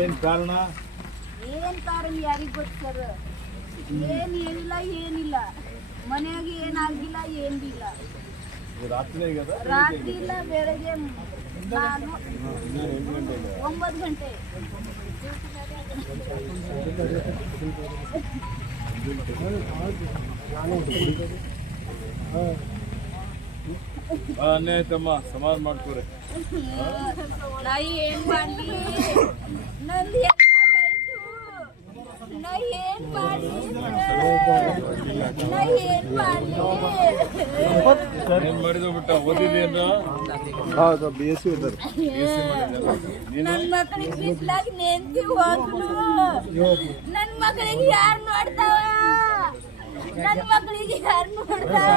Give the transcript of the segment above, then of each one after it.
ಏನ್ ಕಾರಣ ಯಾರಿಗ ಗೊತ್ತು ಸರ್? ಏನ್ ಹೇಳಿಲ್ಲ, ಏನಿಲ್ಲ ಮನೆಯಾಗ ಏನಾಗಿಲ್ಲ, ಏನಿಲ್ಲ. ರಾತ್ರಿ ಇಲ್ಲ, ಬೆಳಗ್ಗೆ ನಾನು 9 ಗಂಟೆ. ಆಯ್ತಮ್ಮ, ಸಮಾಧಾನ ಮಾಡ್ಕೊರಿ. ನಾ ಏನ್ ಮಾಡ್ಲಿ? ನಂದು ಎಲ್ಲ ಹೋಯ್ತು. ನಾ ಏನ್ ಮಾಡ್ಲಿ? ಏನ್ ಮಾಡಿದ ಬಿಟ್ಟ? ಓದಿದೇನ? BSc ಓದಾರ. ನನ್ ಮಕ್ಕಳಿಗೆ ಬಿಸ್ಲಾಗ ನೆಂತಿ ಹೋಗ್ಲು. ನನ್ ಮಕ್ಕಳಿಗೆ ಯಾರು ನೋಡ್ತಾವ? ನನ್ ಮಕ್ಕಳಿಗೆ ಯಾರು ನೋಡ್ತಾವ?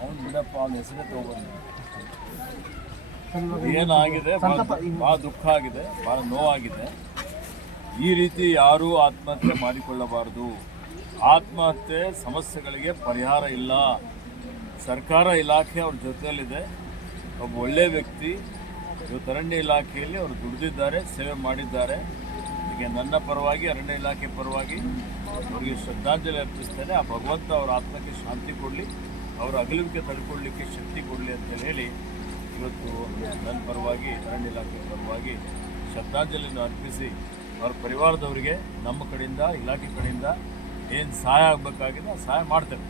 ಅವ್ನು ಬಿಡಪ್ಪ, ಅವನ ಹೆಸರೇ ತಗೊಂಡು ಏನಾಗಿದೆ, ಭಾಳ ದುಃಖ ಆಗಿದೆ, ಭಾಳ ನೋವಾಗಿದೆ. ಈ ರೀತಿ ಯಾರೂ ಆತ್ಮಹತ್ಯೆ ಮಾಡಿಕೊಳ್ಳಬಾರದು. ಆತ್ಮಹತ್ಯೆ ಸಮಸ್ಯೆಗಳಿಗೆ ಪರಿಹಾರ ಇಲ್ಲ. ಸರ್ಕಾರ ಇಲಾಖೆ ಅವ್ರ ಜೊತೆಯಲ್ಲಿದೆ. ಒಬ್ಬ ಒಳ್ಳೆಯ ವ್ಯಕ್ತಿ ಇವತ್ತು ಅರಣ್ಯ ಇಲಾಖೆಯಲ್ಲಿ ಅವರು ದುಡಿದಿದ್ದಾರೆ, ಸೇವೆ ಮಾಡಿದ್ದಾರೆ. ಈಗ ನನ್ನ ಪರವಾಗಿ, ಅರಣ್ಯ ಇಲಾಖೆ ಪರವಾಗಿ ಅವರಿಗೆ ಶ್ರದ್ಧಾಂಜಲಿ ಅರ್ಪಿಸ್ತೇನೆ. ಆ ಭಗವಂತ ಅವರ ಆತ್ಮಕ್ಕೆ ಶಾಂತಿ ಕೊಡಲಿ, ಅವರ ಅಗಲುವಿಕೆ ತಡ್ಕೊಳ್ಳಿಕ್ಕೆ ಶಕ್ತಿ ಕೊಡಲಿ ಅಂತ ಹೇಳಿ ಇವತ್ತು ನನ್ನ ಪರವಾಗಿ, ಅರಣ್ಯ ಇಲಾಖೆ ಪರವಾಗಿ ಶ್ರದ್ಧಾಂಜಲಿಯನ್ನು ಅರ್ಪಿಸಿ ಅವ್ರ ಪರಿವಾರದವರಿಗೆ ನಮ್ಮ ಕಡೆಯಿಂದ, ಇಲಾಖೆ ಕಡೆಯಿಂದ ಏನು ಸಹಾಯ ಆಗಬೇಕಾಗಿದೆ ಆ ಸಹಾಯ ಮಾಡ್ತೇವೆ.